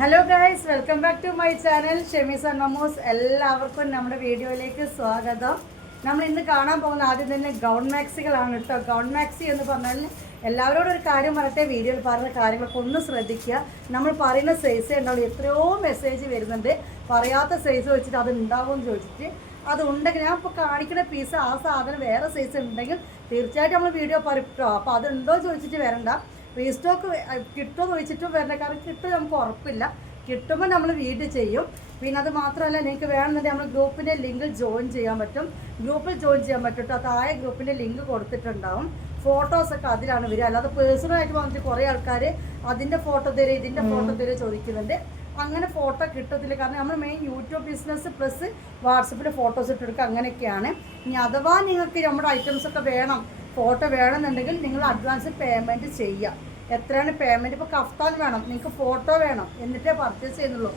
Hello guys, welcome back to my channel Shemees and Mamos. എല്ലാവർക്കും നമ്മുടെ വീഡിയോയിലേക്ക് സ്വാഗതം. നമ്മൾ ഇന്ന് കാണാൻ പോകുന്ന ആദ്യം തന്നെ ഗൗൺ മാക്സികളാണ് കേട്ടോ. ഗൗൺ മാക്സി എന്ന് പറഞ്ഞാൽ എല്ലാവരോടും ഒരു കാര്യം പറയട്ടെ, വീഡിയോയിൽ പറയുന്ന കാര്യങ്ങളൊക്കെ ഒന്ന് ശ്രദ്ധിക്കുക. നമ്മൾ പറയുന്ന സൈസ് ഉണ്ടാവും. എത്രയോ മെസ്സേജ് വരുന്നുണ്ട് പറയാത്ത സൈസ് വെച്ചിട്ട് അത് ഉണ്ടാവുമെന്ന് ചോദിച്ചിട്ട്. അത് ഉണ്ടെങ്കിൽ ഞാൻ ഇപ്പോൾ കാണിക്കുന്ന പീസ് ആ സാധനം വേറെ സൈസ് ഉണ്ടെങ്കിൽ തീർച്ചയായിട്ടും നമ്മൾ വീഡിയോ പറയും കേട്ടോ. അപ്പോൾ അതുണ്ടോ ചോദിച്ചിട്ട് വരണ്ട. റീസ്റ്റോക്ക് കിട്ടുമോ ചോദിച്ചിട്ടും വരണ്ട, കാരണം കിട്ടും നമുക്ക് ഉറപ്പില്ല. കിട്ടുമ്പോൾ നമ്മൾ വീഡിയോ ചെയ്യും. പിന്നെ അത് മാത്രമല്ല, നിങ്ങൾക്ക് വേണമെന്നുണ്ടെങ്കിൽ നമ്മൾ ഗ്രൂപ്പിൻ്റെ ലിങ്ക് ജോയിൻ ചെയ്യാൻ പറ്റും. ഗ്രൂപ്പിൽ ജോയിൻ ചെയ്യാൻ പറ്റും. താഴെ ഗ്രൂപ്പിൻ്റെ ലിങ്ക് കൊടുത്തിട്ടുണ്ടാവും. ഫോട്ടോസൊക്കെ അതിലാണ് വരിക. അല്ലാതെ പേഴ്സണലായിട്ട് വന്നിട്ട് കുറേ ആൾക്കാർ അതിൻ്റെ ഫോട്ടോ തരും ഇതിൻ്റെ ഫോട്ടോ തരും ചോദിക്കുന്നുണ്ട്. അങ്ങനെ ഫോട്ടോ കിട്ടത്തില്ല. കാരണം നമ്മൾ മെയിൻ യൂട്യൂബ് ബിസിനസ് പ്ലസ് വാട്സപ്പിൽ ഫോട്ടോസ് ഇട്ടെടുക്കുക, അങ്ങനെയൊക്കെയാണ്. ഇനി അഥവാ നിങ്ങൾക്ക് നമ്മുടെ ഐറ്റംസൊക്കെ വേണം, ഫോട്ടോ വേണമെന്നുണ്ടെങ്കിൽ നിങ്ങൾ അഡ്വാൻസ് പേയ്മെൻറ്റ് ചെയ്യുക. എത്രയാണ് പേയ്മെൻറ്റ്? ഇപ്പോൾ കഫ്താൻ വേണം, നിങ്ങൾക്ക് ഫോട്ടോ വേണം, എന്നിട്ടേ പർച്ചേസ് ചെയ്യുന്നുള്ളൂ.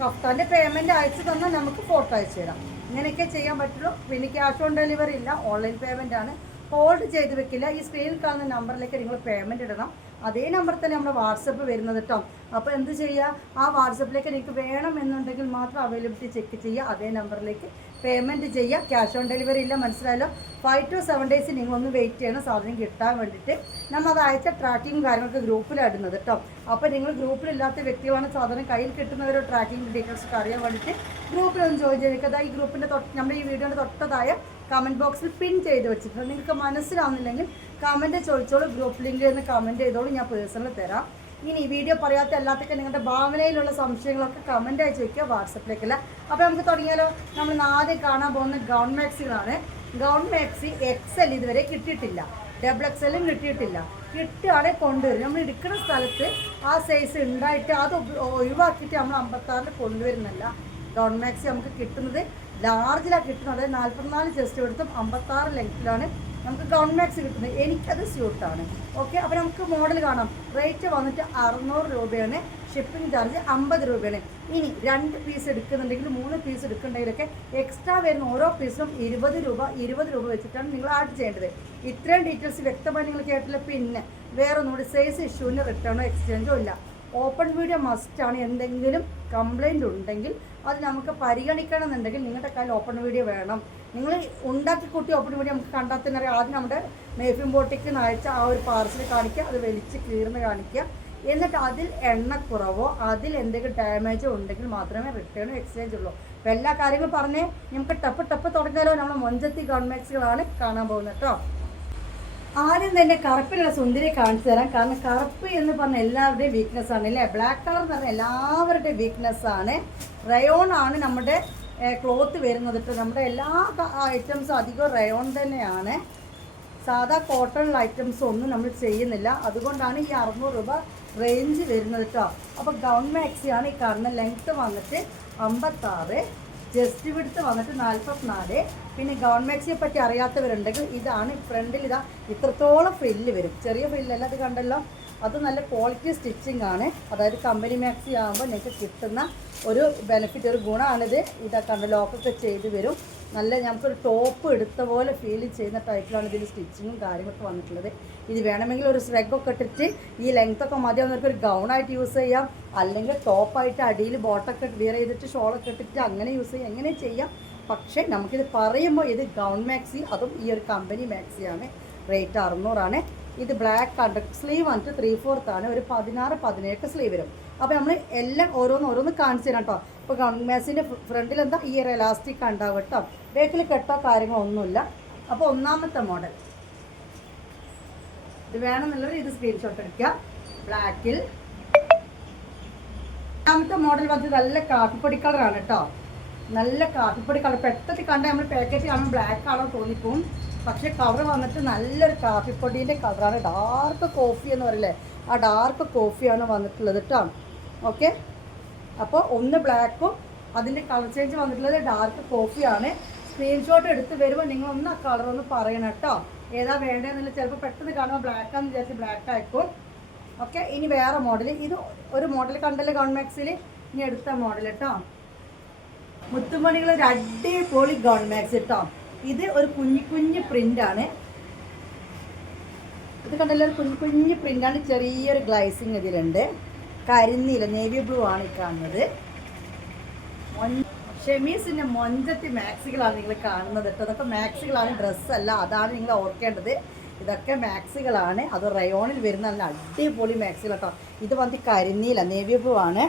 കഫ്താൻ്റെ പേയ്മെൻറ്റ് അയച്ചു തന്നാൽ നമുക്ക് ഫോട്ടോ അയച്ചു തരാം. ഇങ്ങനെയൊക്കെ ചെയ്യാൻ പറ്റുള്ളൂ. പിന്നെ ക്യാഷ് ഓൺ ഡെലിവറി ഇല്ല, ഓൺലൈൻ പേയ്മെൻ്റ് ആണ്. ഹോൾഡ് ചെയ്ത് വെക്കില്ല. ഈ സ്ക്രീനിൽ കാണുന്ന നമ്പറിലേക്ക് നിങ്ങൾ പേയ്മെൻറ്റ് ഇടണം. അതേ നമ്പർ തന്നെ നമ്മുടെ വാട്സപ്പ് വരുന്നത് കേട്ടോ. അപ്പോൾ എന്ത് ചെയ്യുക, ആ വാട്സപ്പിലേക്ക് നിങ്ങൾക്ക് വേണമെന്നുണ്ടെങ്കിൽ മാത്രം അവൈലബിലിറ്റി ചെക്ക് ചെയ്യുക. അതേ നമ്പറിലേക്ക് പേയ്മെൻറ്റ് ചെയ്യുക. ക്യാഷ് ഓൺ ഡെലിവറി ഇല്ല, മനസ്സിലായല്ലോ. 5 to 7 days നിങ്ങളൊന്ന് വെയിറ്റ് ചെയ്യണം സാധനം കിട്ടാൻ വേണ്ടിയിട്ട്. നമ്മൾ അത് അയച്ച ട്രാക്കിങ് കാര്യങ്ങളൊക്കെ ഗ്രൂപ്പിലിടുന്നത് കേട്ടോ. അപ്പോൾ നിങ്ങൾ ഗ്രൂപ്പിലില്ലാത്ത വ്യക്തികളാണ് സാധനം കയ്യിൽ കിട്ടുന്നവരോ ട്രാക്കിംഗ് ഡീറ്റെയിൽസ് ഒക്കെ അറിയാൻ വേണ്ടിയിട്ട് ഗ്രൂപ്പിലൊന്ന് ജോയിൻ ചെയ്തിരിക്കുക. ഈ ഗ്രൂപ്പിൻ്റെ നമ്മുടെ ഈ വീഡിയോയുടെ തൊട്ടതായ കമൻറ്റ് ബോക്സിൽ പിൻ ചെയ്ത് വെച്ചിട്ടുണ്ട്. നിങ്ങൾക്ക് മനസ്സിലാവുന്നില്ലെങ്കിൽ കമൻറ്റ് ചോദിച്ചോളൂ. ഗ്രൂപ്പ് ലിങ്ക് എന്ന് കമൻറ്റ് ചെയ്തോളൂ, ഞാൻ പേഴ്സണൽ തരാം. ഇനി ഈ വീഡിയോ പറയാത്ത എല്ലാത്തൊക്കെ നിങ്ങളുടെ ഭാവനയിലുള്ള സംശയങ്ങളൊക്കെ കമൻറ്റ് അയച്ച് വയ്ക്കുക, വാട്സപ്പിലേക്കല്ല. അപ്പോൾ നമുക്ക് തുടങ്ങിയാലോ. നമ്മൾ ആദ്യം കാണാൻ പോകുന്ന ഗൗൺ മാക്സികളാണ്. ഗൗൺ മാക്സി XL ഇതുവരെ കിട്ടിയിട്ടില്ല, XXL കിട്ടിയിട്ടില്ല. കിട്ടുകയാണെങ്കിൽ കൊണ്ടുവരും. നമ്മൾ എടുക്കുന്ന സ്ഥലത്ത് ആ സൈസ് ഉണ്ടായിട്ട് അത് ഒഴിവാക്കിയിട്ട് നമ്മൾ 56 കൊണ്ടുവരുന്നില്ല. ഗൗൺ മാക്സി നമുക്ക് കിട്ടുന്നത് ലാർജിലാണ് കിട്ടുന്നത്. 44 ചെസ്റ്റ് എടുത്തും 56 ലെങ്ത്തിലാണ് നമുക്ക് ഗൗൺ മാക്സി കിട്ടുന്നത്. എനിക്കത് സ്യൂട്ടാണ്. ഓക്കെ, അപ്പോൾ നമുക്ക് മോഡൽ കാണാം. റേറ്റ് വന്നിട്ട് 600 രൂപയാണ്. ഷിപ്പിംഗ് ചാർജ് 50 രൂപയാണ്. ഇനി 2 പീസ് എടുക്കുന്നുണ്ടെങ്കിൽ 3 പീസ് എടുക്കുന്നുണ്ടെങ്കിലൊക്കെ എക്സ്ട്രാ വരുന്ന ഓരോ പീസിനും 20 രൂപ വെച്ചിട്ടാണ് നിങ്ങൾ ആഡ് ചെയ്യേണ്ടത്. ഇത്രയും ഡീറ്റെയിൽസ് വ്യക്തമായി നിങ്ങൾ കേട്ടില്ല. പിന്നെ വേറെ ഒന്നുകൂടി, സൈസ് ഇഷ്യൂവിന് റിട്ടേണോ എക്സ്ചേഞ്ചോ ഇല്ല. ഓപ്പൺ വീഡിയോ മസ്റ്റാണ്. എന്തെങ്കിലും കംപ്ലൈൻറ്റ് ഉണ്ടെങ്കിൽ അത് നമുക്ക് പരിഗണിക്കണമെന്നുണ്ടെങ്കിൽ നിങ്ങളുടെ കയ്യിൽ ഓപ്പൺ വീഡിയോ വേണം. നിങ്ങൾ ഉണ്ടാക്കി കൂട്ടി ഓപ്പൺ വീഡിയോ നമുക്ക് കണ്ടാൽ തന്നെ അറിയാം. ആദ്യം നമ്മുടെ മേഫിൻ ബോട്ടിക്ക് അയച്ച ആ ഒരു പാർസൽ കാണിക്കുക, അത് വലിച്ച് കീർന്ന് കാണിക്കുക. എന്നിട്ട് അതിൽ എണ്ണക്കുറവോ അതിൽ എന്തെങ്കിലും ഡാമേജോ ഉണ്ടെങ്കിൽ മാത്രമേ റിട്ടേണോ എക്സ്ചേഞ്ച് ഉള്ളൂ. അപ്പോൾ എല്ലാ കാര്യങ്ങളും പറഞ്ഞ് നമുക്ക് ടപ്പ് തുടങ്ങിയാലോ. നമ്മൾ മൊഞ്ചത്തി ഗൗൺ മാക്സികളാണ് കാണാൻ പോകുന്നത് കേട്ടോ. ആദ്യം തന്നെ കറുപ്പിലുള്ള സുന്ദരിയെ കാണിച്ചു തരാം. കാരണം കറുപ്പ് എന്ന് പറഞ്ഞ എല്ലാവരുടെയും വീക്ക്നെസ് ആണ് അല്ലേ. ബ്ലാക്ക് കളർ എന്ന് പറഞ്ഞാൽ എല്ലാവരുടെയും വീക്ക്നെസ് ആണ്. റയോൺ ആണ് നമ്മുടെ ക്ലോത്ത് വരുന്നത് കേട്ടോ. നമ്മുടെ എല്ലാ ഐറ്റംസും അധികം റയോൺ തന്നെയാണ്. സാധാ കോട്ടൺ ഐറ്റംസ് ഒന്നും നമ്മൾ ചെയ്യുന്നില്ല. അതുകൊണ്ടാണ് ഈ 600 രൂപ റേഞ്ച് വരുന്നത് കേട്ടോ. അപ്പോൾ ഗൗൺ മാക്സിയാണ് ഈ കാണുന്ന. ലെങ്ത്ത് വന്നിട്ട് 56, ചെസ്റ്റ് വിഡ്ത്ത് വന്നിട്ട് 44. പിന്നെ ഗൗൺ മാക്സിയെ പറ്റി അറിയാത്തവരുണ്ടെങ്കിൽ ഇതാണ് ഫ്രണ്ടിൽ. ഇതാ ഇത്രത്തോളം ഫ്രില്ല് വരും. ചെറിയ ഫ്രില്ലല്ല, അത് കണ്ടല്ലോ. അത് നല്ല ക്വാളിറ്റി സ്റ്റിച്ചിങ് ആണ്. അതായത് കമ്പനി മാക്സി ആകുമ്പോൾ നിങ്ങൾക്ക് കിട്ടുന്ന ഒരു ബെനിഫിറ്റ്, ഒരു ഗുണമാണിത്. ഇതൊക്കെ കണ്ട ലോക്കൊക്കെ ചെയ്ത് വരും. നല്ല നമുക്കൊരു ടോപ്പ് എടുത്ത പോലെ ഫീൽ ചെയ്യുന്ന ടൈപ്പിലാണ് ഇതിൽ സ്റ്റിച്ചിങ്ങും കാര്യങ്ങളൊക്കെ വന്നിട്ടുള്ളത്. ഇത് വേണമെങ്കിൽ ഒരു സ്ട്രെഗൊക്കെ ഇട്ടിട്ട് ഈ ലെങ്ത്തൊക്കെ മതിയാവുന്നവർക്ക് ഒരു ഗൗണായിട്ട് യൂസ് ചെയ്യാം. അല്ലെങ്കിൽ ടോപ്പായിട്ട് അടിയിൽ ബോട്ടൊക്കെ വിയർ ചെയ്തിട്ട് ഷോളൊക്കെ ഇട്ടിട്ട് അങ്ങനെ യൂസ് ചെയ്യാം, എങ്ങനെ ചെയ്യാം. പക്ഷേ നമുക്കിത് പറയുമ്പോൾ ഇത് ഗൗൺ മാക്സി, അതും ഈ ഒരു കമ്പനി മാക്സിയാണ്. റേറ്റ് 600 ആണ്. ഇത് ബ്ലാക്ക് കണ്ട സ്ലീവ് വന്നിട്ട് 3/4 ആണ്. ഒരു 16-18 സ്ലീവ് വരും. അപ്പോൾ നമ്മൾ എല്ലാം ഓരോന്ന് കാണിച്ചു തരാം കേട്ടോ. ഇപ്പോൾ ഗൗൺ മാക്സിൻ്റെ ഫ്രണ്ടിൽ എന്താ ഈ ഒരു എലാസ്റ്റിക് ഉണ്ടാവും കേട്ടോ. ബേക്കിൽ കെട്ടോ കാര്യങ്ങളൊന്നുമില്ല. അപ്പോൾ ഒന്നാമത്തെ മോഡൽ ഇത് വേണമെന്നുള്ളവർ ഇത് സ്ക്രീൻഷോട്ട് എടുക്കുക. ബ്ലാക്കിൽ രണ്ടാമത്തെ മോഡൽ വന്നിട്ട് നല്ല കാപ്പിപ്പൊടി കളറാണ് കേട്ടോ. നല്ല കാപ്പിപ്പൊടി കളർ. പെട്ടെന്ന് കണ്ട നമ്മൾ പാക്കറ്റ് കാണുമ്പോൾ ബ്ലാക്ക് കളർ തോന്നിപ്പോവും. പക്ഷേ കവർ വന്നിട്ട് നല്ലൊരു കാപ്പിപ്പൊടീൻ്റെ കളറാണ്. ഡാർക്ക് കോഫി എന്ന് പറയില്ലേ, ആ ഡാർക്ക് കോഫിയാണ് വന്നിട്ടുള്ളത് കേട്ടോ. ഓക്കെ, അപ്പോൾ ഒന്ന് ബ്ലാക്കും അതിൻ്റെ കളർ ചേഞ്ച് വന്നിട്ടുള്ളത് ഡാർക്ക് കോഫിയാണ്. സ്ക്രീൻഷോട്ട് എടുത്ത് വരുമ്പോൾ നിങ്ങളൊന്ന് ആ കളറൊന്ന് പറയണം കേട്ടോ. ഏതാ വേണ്ടതെന്നില്ല. ചിലപ്പോൾ പെട്ടെന്ന് കാണുമ്പോൾ ബ്ലാക്കാന്ന് വിചാരിച്ച് ബ്ലാക്ക് ആയിക്കോൾ. ഓക്കെ, ഇനി വേറെ മോഡൽ. ഇത് ഒരു മോഡൽ കണ്ടല്ലോ ഗൗൺ മാക്സിൽ. ഇനി എടുത്ത മോഡൽ കേട്ടോ. മുത്തുമണികൾ ഒരു അടിപൊളി ഗൗൺ മാക്സ് കേട്ടോ. ഇത് ഒരു കുഞ്ഞു പ്രിൻ്റാണ്. ഇത് കണ്ടല്ലോ, ഒരു കുഞ്ഞു പ്രിൻ്റാണ്. ചെറിയൊരു ഗ്ലൈസിങ് ഇതിലുണ്ട്. കരിനീല നേവി ബ്ലൂ ആണ് ഈ കാണുന്നത്. ഷെമീസിൻ്റെ മൊഞ്ചത്തി മാക്സികളാണ് നിങ്ങൾ കാണുന്നത് കേട്ടോ. അതൊക്കെ മാക്സികളാണ്, ഡ്രസ്സല്ല. അതാണ് നിങ്ങൾ ഓർക്കേണ്ടത്. ഇതൊക്കെ മാക്സികളാണ്. അത് റയോണിൽ വരുന്ന നല്ല അടിപൊളി മാക്സികൾ കേട്ടോ. ഇത് വന്ന് കരിനീല നേവി ബ്ലൂ ആണ്.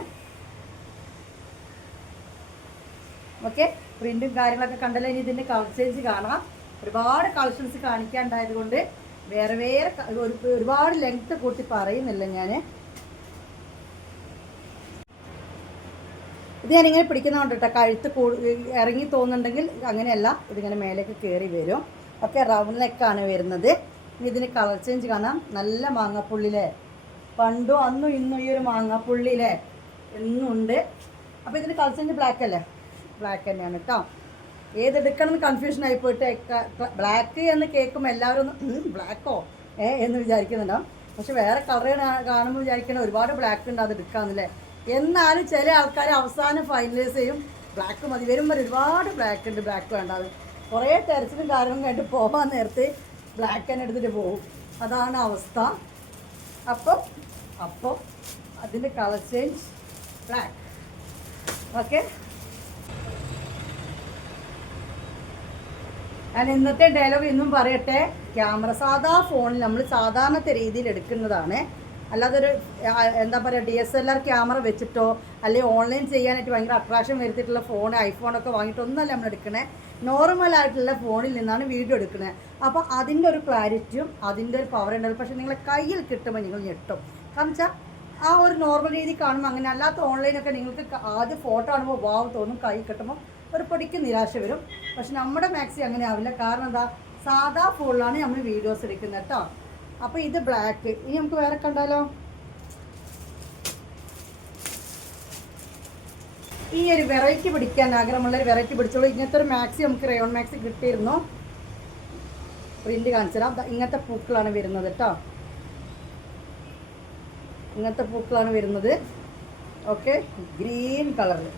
ഓക്കെ, പ്രിൻറ്റും കാര്യങ്ങളൊക്കെ കണ്ടല്ലോ. ഇനി ഇതിൻ്റെ കളർ ചേഞ്ച് കാണാം. ഒരുപാട് കളക്ഷൻസ് കാണിക്കാനുണ്ടായത് കൊണ്ട് വേറെ വേറെ ഒരുപാട് ലെങ്ത്ത് കൂട്ടി പറയുന്നില്ല ഞാൻ. ഇത് ഞാനിങ്ങനെ പിടിക്കുന്നതുകൊണ്ട് കേട്ടോ, കഴുത്ത് ഇറങ്ങി തോന്നുന്നുണ്ടെങ്കിൽ അങ്ങനെയല്ല, ഇതിങ്ങനെ മേലേക്ക് കയറി വരും. ഓക്കെ, റൗണ്ട് നെക്കാണ് വരുന്നത്. ഇതിന് കളർ ചേഞ്ച് കാണാം. നല്ല മാങ്ങാപ്പുള്ളിയിലെ പണ്ടും അന്നും ഇന്നും ഈ ഒരു മാങ്ങാപ്പുള്ളിയിലെ എന്നും ഉണ്ട്. അപ്പോൾ ഇതിന് കളർ ചേഞ്ച് ബ്ലാക്ക് അല്ലേ? ബ്ലാക്ക് തന്നെയാണ് കേട്ടോ. ഏതെടുക്കണം എന്ന് കൺഫ്യൂഷൻ ആയിപ്പോയിട്ട് ബ്ലാക്ക് എന്ന് കേൾക്കുമ്പോൾ എല്ലാവരും ഒന്ന് ബ്ലാക്കോ എന്ന് വിചാരിക്കുന്നുണ്ടാവും. പക്ഷെ വേറെ കളർ കാണുമ്പോൾ വിചാരിക്കണം ഒരുപാട് ബ്ലാക്ക് ഉണ്ട്, അത് എടുക്കാമെന്നല്ലേ. എന്നാലും ചില ആൾക്കാർ അവസാനം ഫൈനലൈസ് ചെയ്യും ബ്ലാക്ക് മതി. വരുമ്പോൾ ഒരുപാട് ബ്ലാക്ക് ഉണ്ട്, ബ്ലാക്ക് വേണ്ട. അത് കുറേ തെരച്ചിലും കാര്യങ്ങളും കഴിഞ്ഞിട്ട് പോകാൻ നേരത്തെ ബ്ലാക്ക് തന്നെ എടുത്തിട്ട് പോകും. അതാണ് അവസ്ഥ. അപ്പോൾ അതിൻ്റെ കളർ ചേഞ്ച് ബ്ലാക്ക്. ഓക്കെ, ഞാൻ ഇന്നത്തെ ഡയലോഗ് ഇന്നും പറയട്ടെ. ക്യാമറ സാധാ ഫോണിൽ നമ്മൾ സാധാരണത്തെ രീതിയിൽ എടുക്കുന്നതാണ്. അല്ലാതെ ഒരു എന്താ പറയുക DSLR ക്യാമറ വെച്ചിട്ടോ അല്ലെങ്കിൽ ഓൺലൈൻ ചെയ്യാനായിട്ട് ഭയങ്കര അട്രാക്ഷൻ വരുത്തിയിട്ടുള്ള ഫോൺ ഐഫോണൊക്കെ വാങ്ങിയിട്ടൊന്നല്ല നമ്മൾ എടുക്കണേ. നോർമലായിട്ടുള്ള ഫോണിൽ നിന്നാണ് വീഡിയോ എടുക്കുന്നത്. അപ്പോൾ അതിൻ്റെ ഒരു ക്ലാരിറ്റിയും അതിൻ്റെ ഒരു പവർ ഉണ്ടാവും. പക്ഷേ നിങ്ങളെ കയ്യിൽ കിട്ടുമ്പോൾ നിങ്ങൾ ഞെട്ടും. കാരണം വെച്ചാൽ ആ ഒരു നോർമൽ രീതി കാണുമ്പോൾ അങ്ങനെ. അല്ലാത്ത ഓൺലൈനൊക്കെ നിങ്ങൾക്ക് ആദ്യം ഫോട്ടോ കാണുമ്പോൾ വാവ് തോന്നും, കൈ കിട്ടുമ്പോൾ ഒരു പൊടിക്ക് നിരാശ വരും. പക്ഷെ നമ്മുടെ മാക്സി അങ്ങനെ ആവില്ല. കാരണം എന്താ, സാധാ ഫോണിലാണ് നമ്മൾ വീഡിയോസ് എടുക്കുന്നത് കേട്ടോ. അപ്പോൾ ഇത് ബ്ലാക്ക്. ഇനി നമുക്ക് വേറെ കണ്ടാലോ. ഈ ഒരു വെറൈറ്റി പിടിക്കാൻ ആഗ്രഹമുള്ളൊരു വെറൈറ്റി പിടിച്ചോളൂ. ഇങ്ങനത്തെ ഒരു മാക്സി നമുക്ക് റയോൺ മാക്സി കിട്ടിയിരുന്നു. പ്രിന്റ് കാണിച്ചു തരാം. ഇങ്ങനത്തെ പൂക്കളാണ് വരുന്നത് കേട്ടോ. ഇങ്ങനത്തെ പൂക്കളാണ് വരുന്നത്. ഓക്കെ, ഗ്രീൻ കളറിൽ.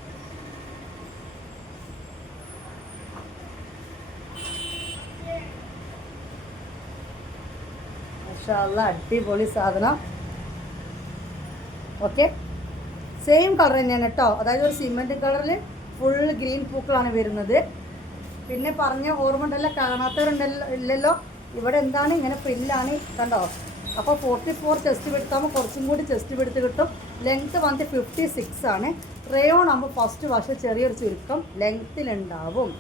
അടിപൊളി സാധനം. ഓക്കെ, സെയിം കളർ തന്നെയാണ് കേട്ടോ. അതായത് ഒരു സിമെൻറ്റ് കളറിൽ ഫുൾ ഗ്രീൻ പൂക്കളാണ് വരുന്നത്. പിന്നെ പറഞ്ഞ ഓർമ്മ ഉണ്ടല്ലോ, കാണാത്തവരുണ്ടല്ലോ ഇല്ലല്ലോ. ഇവിടെ എന്താണ് ഇങ്ങനെ പ്രില്ലാണ് കണ്ടോ. അപ്പോൾ 44 ചെസ്റ്റ് എടുത്താകുമ്പോൾ കുറച്ചും കൂടി ചെസ്റ്റ് എടുത്ത് കിട്ടും. ലെങ്ത്ത് വന്നിട്ട് 56 ആണ്. റയോൺ ആകുമ്പോൾ ഫസ്റ്റ് വശം ചെറിയൊരു ചുരുക്കം ലെങ്ത്തിലുണ്ടാവും.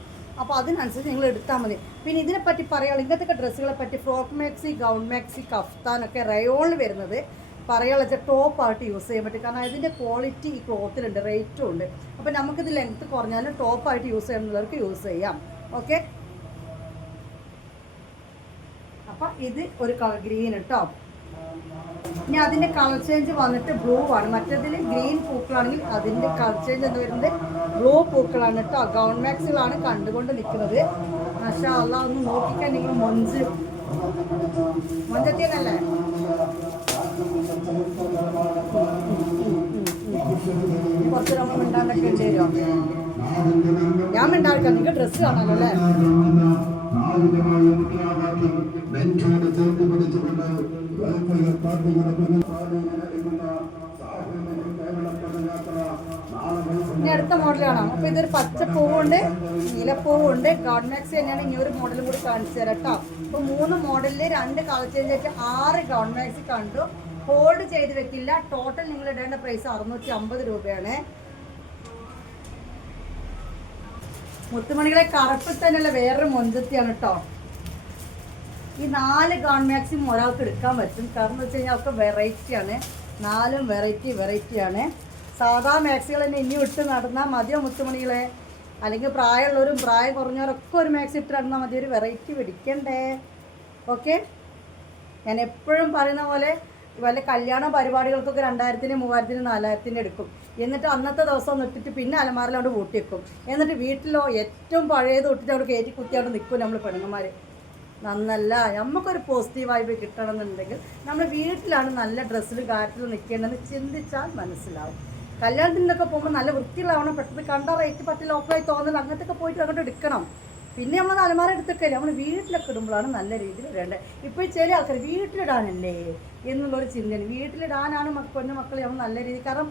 അപ്പോൾ അതിനനുസരിച്ച് നിങ്ങൾ എടുത്താൽ മതി. പിന്നെ ഇതിനെപ്പറ്റി പറയുകയാണെങ്കിൽ ഇങ്ങനത്തെ ഡ്രസ്സുകളെ പറ്റി ഫ്രോക്ക് മാക്സി, ഗൗൺ മാക്സി, കഫ്താനൊക്കെ റയോണിൽ വരുന്നത് പറയുകയുള്ള വെച്ചാൽ ടോപ്പായിട്ട് യൂസ് ചെയ്യാൻ പറ്റും. കാരണം ഇതിൻ്റെ ക്വാളിറ്റി ഈ ക്ലോത്തിലുണ്ട്, റേറ്റും ഉണ്ട്. അപ്പോൾ നമുക്കിത് ലെങ്ത്ത് കുറഞ്ഞാലും ടോപ്പായിട്ട് യൂസ് ചെയ്യുന്നവർക്ക് യൂസ് ചെയ്യാം. ഓക്കെ, അപ്പം ഇത് ഒരു കളർ ഗ്രീൻ കേട്ടോ. ഇനി അതിൻ്റെ കളർ ചേഞ്ച് വന്നിട്ട് ബ്ലൂ ആണ്. മറ്റേതിൽ ഗ്രീൻ പൂക്കളാണെങ്കിൽ അതിൻ്റെ കളർ ചേഞ്ച് എന്ന് വരുന്നത് ബ്ലൂ പൂക്കളാണ് കേട്ടോ. ഗൗൺ മാക്സികളാണ് കണ്ടുകൊണ്ട് നിൽക്കുന്നത്. മാഷാ അല്ലാഹ്, ഒന്ന് നോക്കിക്കാൻ നിങ്ങൾ മൊഞ്ചത്തിയല്ലേ. കുറച്ച് നമ്മൾ മിണ്ടാണ്ടൊക്കെ ഉണ്ട് വരുമോ? ഞാൻ മിണ്ടാക്കാം, നിങ്ങൾക്ക് ഡ്രസ്സ് കാണാമല്ലോ അല്ലേ. ഇനി അടുത്ത മോഡൽ കാണാം. അപ്പോൾ ഇതൊരു പച്ചപ്പൂവുണ്ട്, നീലപ്പൂവുണ്ട്. ഗൗൺ മാക്സി തന്നെയാണ്. ഇനി ഒരു മോഡലും കൂടി കാണിച്ചു തരാം കേട്ടോ. അപ്പോൾ 3 മോഡലിൽ 2 കളർ ചേഞ്ച് ആയിട്ട് 6 ഗൗൺ മാക്സി കണ്ടു. ഹോൾഡ് ചെയ്ത് വെക്കില്ല. ടോട്ടൽ നിങ്ങൾ ഇടേണ്ട പ്രൈസ് 650 രൂപയാണ്. മുത്തുമണികളെ കറുപ്പിൽ തന്നെയുള്ള വേറൊരു മൊഞ്ചത്തിയാണ് കേട്ടോ. ഈ 4 ഗൗൺ മാക്സിമം ഒരാൾക്ക് എടുക്കാൻ പറ്റും. കാരണം എന്ന് വെച്ച് കഴിഞ്ഞാൽ ഒക്കെ വെറൈറ്റിയാണ്. 4ഉം വെറൈറ്റിയാണ്. സാധാ മാക്സികൾ തന്നെ ഇനി ഇട്ട് നടന്നാൽ മതിയോ മുത്തുമണികളെ? അല്ലെങ്കിൽ പ്രായമുള്ളവരും പ്രായം കുറഞ്ഞവരൊക്കെ ഒരു മാക്സി ഇട്ട് നടന്നാൽ മതി. ഒരു വെറൈറ്റി പിടിക്കണ്ടേ? ഓക്കെ, ഞാൻ എപ്പോഴും പറയുന്ന പോലെ വല്ല കല്യാണ പരിപാടികൾക്കൊക്കെ 2000-ന് 3000-ന് 4000-ന് എടുക്കും. എന്നിട്ട് അന്നത്തെ ദിവസം ഇട്ടിട്ട് പിന്നെ അലമാരയിലോട്ട് പൂട്ടി വെക്കും. എന്നിട്ട് വീട്ടിലോ ഏറ്റവും പഴയത് ഇട്ടിട്ട് അവിടെ കയറ്റി കുത്തിയോട്ട് നിൽക്കും നമ്മൾ പെണ്ണുങ്ങന്മാർ. നന്നല്ല. നമുക്കൊരു പോസിറ്റീവ് വൈബ് കിട്ടണമെന്നുണ്ടെങ്കിൽ നമ്മൾ വീട്ടിലാണ് നല്ല ഡ്രസ്സിലും കാര്യത്തിലും നിൽക്കേണ്ടതെന്ന് ചിന്തിച്ചാൽ മനസ്സിലാവും. കല്യാണത്തിനൊക്കെ പോകുമ്പോൾ നല്ല വൃത്തിയുള്ളവണം. പെട്ടെന്ന് കണ്ട റേറ്റ് പറ്റി ലോക്കലായി തോന്നുന്നില്ല. അങ്ങനത്തെയൊക്കെ പോയിട്ട് അങ്ങോട്ട് എടുക്കണം. പിന്നെ നമ്മൾ അലമാര എടുത്തൊക്കെയല്ലേ നമ്മൾ വീട്ടിലൊക്കെ ഇടുമ്പോഴാണ് നല്ല രീതിയിൽ ഇടേണ്ടത്. ഇപ്പോൾ ചില ആൾക്കാർ വീട്ടിലിടാനല്ലേ എന്നുള്ളൊരു ചിന്തയാണ്. വീട്ടിലിടാനാണ് മക്കളെ നമ്മൾ നല്ല രീതിയിൽ, കാരണം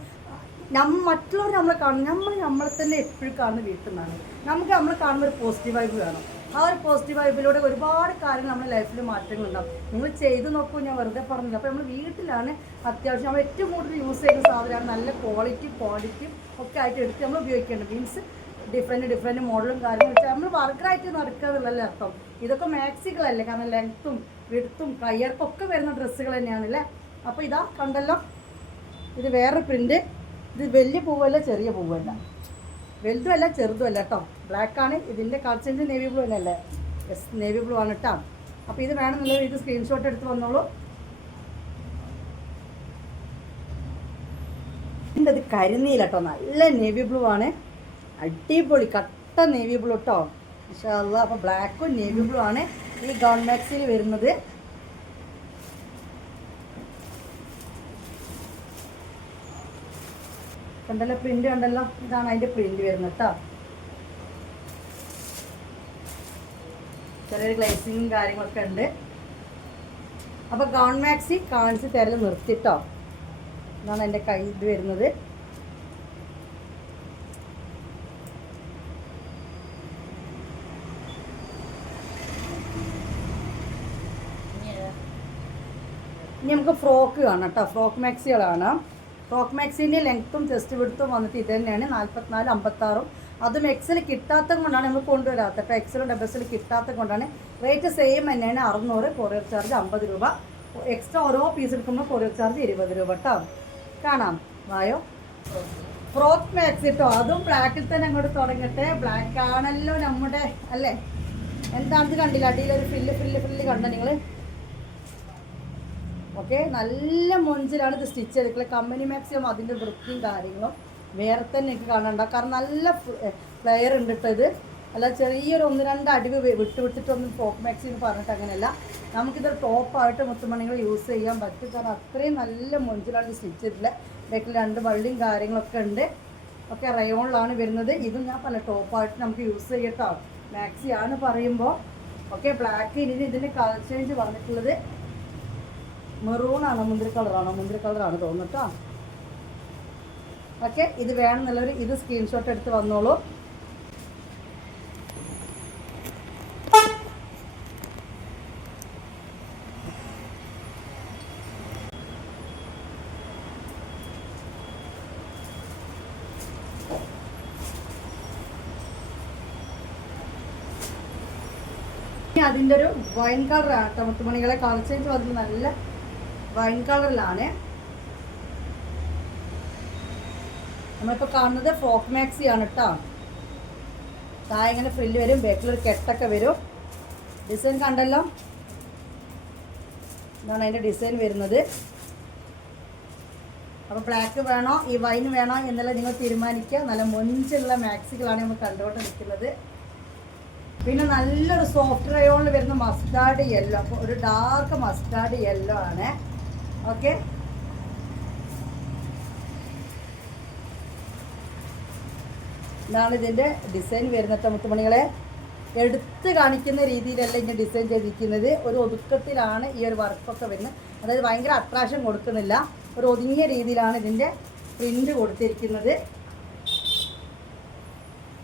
മറ്റുള്ളവർ നമ്മളെ കാണും, നമ്മളെ തന്നെ എപ്പോഴും കാണുന്ന വീട്ടിൽ നിന്നാണ്. നമ്മൾ കാണുന്ന ഒരു പോസിറ്റീവ് വൈബ് വേണം. ആ ഒരു പോസിറ്റീവ് വൈബിലൂടെ ഒരുപാട് കാര്യങ്ങൾ നമ്മുടെ ലൈഫിൽ മാറ്റങ്ങളുണ്ടാവും. നിങ്ങൾ ചെയ്ത് നോക്കൂ, ഞാൻ വെറുതെ പറഞ്ഞില്ല. അപ്പോൾ നമ്മൾ വീട്ടിലാണ് അത്യാവശ്യം നമ്മൾ ഏറ്റവും കൂടുതൽ യൂസ് ചെയ്യുന്ന സാധനമാണ് നല്ല ക്വാളിറ്റിയും ഒക്കെ ആയിട്ട് എടുത്ത് നമ്മൾ ഉപയോഗിക്കേണ്ടത്. മീൻസ് ഡിഫറെൻറ്റ് മോഡലും കാര്യങ്ങളും വെച്ചാൽ നമ്മൾ വർക്കറായിട്ട് നടക്കുക എന്നുള്ളതല്ലേ അർത്ഥം. ഇതൊക്കെ മാക്സികളല്ലേ, കാരണം ലെങ്ത്തും വിഡ്ത്തും കയ്യർക്കൊക്കെ വരുന്ന ഡ്രസ്സുകൾ തന്നെയാണല്ലേ. അപ്പോൾ ഇതാ കണ്ടല്ലോ, ഇത് വേറൊരു പ്രിൻറ്റ്. ഇത് വലിയ പൂവല്ല, ചെറിയ പൂവല്ല, വലുതുമല്ല ചെറുതുമല്ല കേട്ടോ. ബ്ലാക്കാണ് ഇതിൻ്റെ കളർ. നേവി ബ്ലൂ തന്നെയല്ലേ? യെസ്, നേവി ബ്ലൂ ആണ് കേട്ടോ. അപ്പോൾ ഇത് വേണമെന്നുള്ളത് ഇത് സ്ക്രീൻഷോട്ട് എടുത്ത് വന്നോളൂ. ഇത് കരിനീല കേട്ടോ, നല്ല നേവി ബ്ലൂ ആണ്, അടിപൊളി കട്ട നേവി ബ്ലൂ കേട്ടോ, മാഷാ അല്ലാഹ്. അപ്പോൾ ബ്ലാക്കും നേവി ബ്ലൂ ആണ് ഈ ഗൗൺ മാക്സിൽ വരുന്നത്. കണ്ടല്ലോ, പ്രിന്റ് കണ്ടല്ലോ, ഇതാണ് അതിൻ്റെ പ്രിന്റ് വരുന്നത് കേട്ടോ. ചെറിയൊരു ഗ്ലേസിങ്ങും കാര്യങ്ങളൊക്കെ ഉണ്ട്. അപ്പോൾ ഗൗൺ മാക്സി കാണിച്ച് തരൽ നിർത്തിട്ടോ. ഇതാണ് എൻ്റെ കൈ ഇത് വരുന്നത്. ഇനി നമുക്ക് ഫ്രോക്ക് കാണാം കേട്ടോ. ഫ്രോക്ക് മാക്സികളാണ്. ഫ്രോക്ക് മാക്സിൻ്റെ ലെങ്ത്തും ചെസ്റ്റ് വിഡ്ത്തും വന്നിട്ട് ഇത് തന്നെയാണ് 44, 56. അതും എക്സൽ കിട്ടാത്തത് കൊണ്ടാണ് നമ്മൾ കൊണ്ടുവരാത്തത് കേട്ടോ. എക്സലും ഡബിൾസിൽ കിട്ടാത്തത് കൊണ്ടാണ്. റേറ്റ് സെയിം തന്നെയാണ്, 600. കൊറിയർ ചാർജ് 50 രൂപ. എക്സ്ട്രാ ഓരോ പീസ് എടുക്കുമ്പോൾ കൊറിയർ ചാർജ് 20 രൂപ കേട്ടോ. കാണാം, വായോ. ഫ്രോക്ക് മാക്സി കേട്ടോ, അതും ബ്ലാക്കിൽ തന്നെ അങ്ങോട്ട് തുടങ്ങട്ടെ. ബ്ലാക്ക് ആണല്ലോ നമ്മുടെ അല്ലേ. എന്താണെന്ന് കണ്ടില്ല, അടിയിലൊരു ഫില്ല് കണ്ടോ നിങ്ങൾ? ഓക്കെ, നല്ല മൊഞ്ചിലാണ് ഇത് സ്റ്റിച്ച് ചെയ്തിട്ടുള്ളത്. കമ്പനി മാക്സിമം അതിൻ്റെ വൃത്തിയും കാര്യങ്ങളും വേറെ തന്നെ എനിക്ക് കാണണ്ട, കാരണം നല്ല ഫ്ലെയർ ഉണ്ട് കേട്ടോ. ഇത് അല്ല ചെറിയൊരു 1-2 അടിവ് വിട്ടിട്ടൊന്നും ഫ്രോക്ക് മാക്സി എന്ന് പറഞ്ഞിട്ട് അങ്ങനെയല്ല. നമുക്കിതൊരു ടോപ്പായിട്ട് മുത്തുമണികൾ യൂസ് ചെയ്യാൻ പറ്റും, കാരണം അത്രയും നല്ല മൊഞ്ചിലാണ് ഇത് സ്റ്റിച്ച് ചെയ്തിട്ടുള്ളത്. ബാക്കിൽ 2 വള്ളിയും കാര്യങ്ങളൊക്കെ ഉണ്ട്. ഓക്കെ, റയോണിലാണ് വരുന്നത്. ഇതും ഞാൻ പല ടോപ്പായിട്ട് നമുക്ക് യൂസ് ചെയ്യട്ടോ. മാക്സി ആണ് പറയുമ്പോൾ. Okay, black. ഇനി ഇതിൻ്റെ കളർ ചേഞ്ച് വന്നിട്ടുള്ളത് മെറൂണാണോ മുന്തിരി കളറാണ് തോന്നുന്നു കേട്ടോ. ഓക്കെ, ഇത് വേണമെന്നുള്ളവർ ഇത് സ്ക്രീൻഷോട്ട് എടുത്ത് വന്നോളൂ. അതിൻ്റെ ഒരു വൈൻ കളറാണ് കേട്ടോ. മുത്തുമണികളെ കളർ ചേഞ്ച് വന്നത് നല്ല വൈൻ കളറിലാണ്. നമ്മളിപ്പോൾ കാണുന്നത് ഫ്രോക്ക് മാക്സി ആണ് കേട്ടോ. താഴെ ഇങ്ങനെ ഫ്രില്ല് വരും, ബാക്കിലൊരു കെട്ടൊക്കെ വരും. ഡിസൈൻ കണ്ടല്ലോ, ഇതാണ് അതിൻ്റെ ഡിസൈൻ വരുന്നത്. അപ്പോൾ ബ്ലാക്ക് വേണോ ഈ വൈൻ വേണോ എന്നെല്ലാം നിങ്ങൾ തീരുമാനിക്കുക. നല്ല മൊഞ്ചുള്ള മാക്സികളാണ് നമ്മൾ കണ്ടുകൊണ്ട് നിൽക്കുന്നത്. പിന്നെ നല്ലൊരു സോഫ്റ്റ് റയോണിൽ വരുന്ന മസ്റ്റാർഡ് യെല്ലോ, അപ്പോൾ ഒരു ഡാർക്ക് മസ്റ്റാർഡ് യെല്ലോ ആണ്. ഓക്കെ, ഇതാണ് ഇതിൻ്റെ ഡിസൈൻ വരുന്നത്. മുത്തുമണികളെ എടുത്ത് കാണിക്കുന്ന രീതിയിലല്ല ഇതിൻ്റെ ഡിസൈൻ ചെയ്തിരിക്കുന്നത്. ഒരു ഒതുക്കത്തിലാണ് ഈ ഒരു വർക്കൊക്കെ വരുന്നത്. അതായത് ഭയങ്കര അട്രാക്ഷൻ കൊടുക്കുന്നില്ല, ഒരു ഒതുങ്ങിയ രീതിയിലാണ് ഇതിൻ്റെ പ്രിൻ്റ് കൊടുത്തിരിക്കുന്നത്.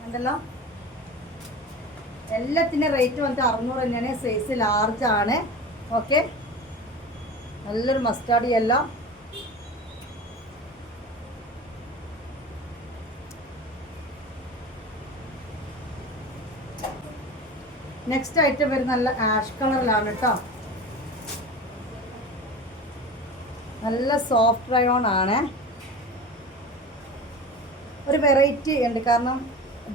ഉണ്ടല്ലോ, എല്ലാത്തിൻ്റെ റേറ്റ് വന്നിട്ട് 600 തന്നെയാണ്. സൈസ് ലാർജ് ആണ്. ഓക്കെ, നല്ലൊരു മസ്റ്റാർഡ് യെല്ലോ. നെക്സ്റ്റ് ഐറ്റം വരുന്ന നല്ല ആഷ് കളറിലാണ് കേട്ടോ. നല്ല സോഫ്റ്റ് റയോൺ ആണ്. ഒരു വെറൈറ്റി ഉണ്ട്, കാരണം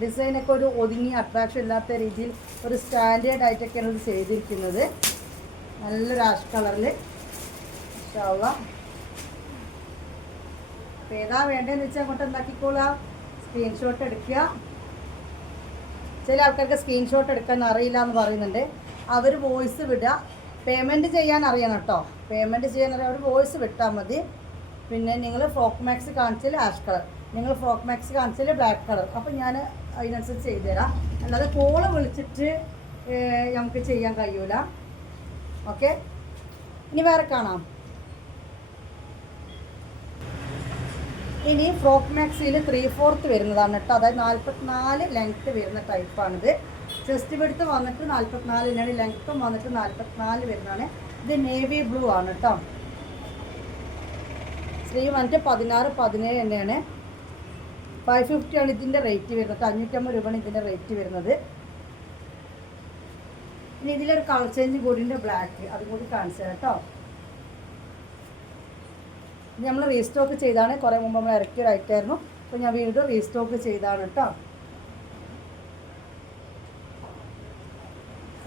ഡിസൈനൊക്കെ ഒരു ഒതുങ്ങി അട്രാക്ഷൻ ഇല്ലാത്ത രീതിയിൽ ഒരു സ്റ്റാൻഡേർഡ് ആയിട്ടൊക്കെയാണ് ഇത് ചെയ്തിരിക്കുന്നത്. നല്ലൊരു ആഷ് കളറിൽ. അപ്പോൾ ഏതാ വേണ്ടതെന്ന് വെച്ചാൽ അങ്ങോട്ട് എന്താക്കിക്കോളുക, സ്ക്രീൻഷോട്ട് എടുക്കുക. ചില ആൾക്കാർക്ക് സ്ക്രീൻഷോട്ട് എടുക്കാൻ അറിയില്ല എന്ന് പറയുന്നുണ്ട്. അവർ വോയിസ് വിടുക. പേയ്മെൻറ്റ് ചെയ്യാൻ അറിയണം കേട്ടോ. പേയ്മെൻറ്റ് ചെയ്യാൻ അറിയാം, അവർ വോയിസ് വിട്ടാൽ മതി. പിന്നെ നിങ്ങൾ ഫ്രോക്ക് മാക്സ് കാണിച്ചാൽ ആഷ് കളർ, നിങ്ങൾ ഫ്രോക്ക് മാക്സ് കാണിച്ചാൽ ബ്ലാക്ക് കളർ. അപ്പോൾ ഞാൻ അതിനനുസരിച്ച് ചെയ്തു തരാം. അല്ലാതെ കോള് വിളിച്ചിട്ട് നമുക്ക് ചെയ്യാൻ കഴിയൂല. ഓക്കെ, ഇനി വേറെ കാണാം. ഇനി ഫ്രോക്ക് മാക്സിയിൽ 3/4 വരുന്നതാണ് കേട്ടോ. അതായത് 44 ലെങ്ത്ത് വരുന്ന ടൈപ്പാണിത്. ചെസ്റ്റ് വിഡ്ത്ത് വന്നിട്ട് 44 തന്നെയാണ്, ലെങ്ത്തും വന്നിട്ട് 44 വരുന്നതാണ്. ഇത് നേവി ബ്ലൂ ആണ് കേട്ടോ. സ്ലീവ് വന്നിട്ട് 16-17 തന്നെയാണ്. 550 ആണ് ഇതിൻ്റെ റേറ്റ് വരുന്നത്. 550 രൂപയാണ് ഇതിൻ്റെ റേറ്റ് വരുന്നത്. ഇനി ഇതിലൊരു കളർ ചേഞ്ച് കൂടിൻ്റെ ബ്ലാക്ക്, അതും കൂടി കാണിച്ചു തരാം കേട്ടോ. ഇത് നമ്മൾ റീസ്റ്റോക്ക് ചെയ്താണ്. കുറേ മുമ്പ് നമ്മൾ ഇറക്കിയൊരു ഐറ്റമായിരുന്നു. അപ്പോൾ ഞാൻ വീണ്ടും റീസ്റ്റോക്ക് ചെയ്താണ് കേട്ടോ.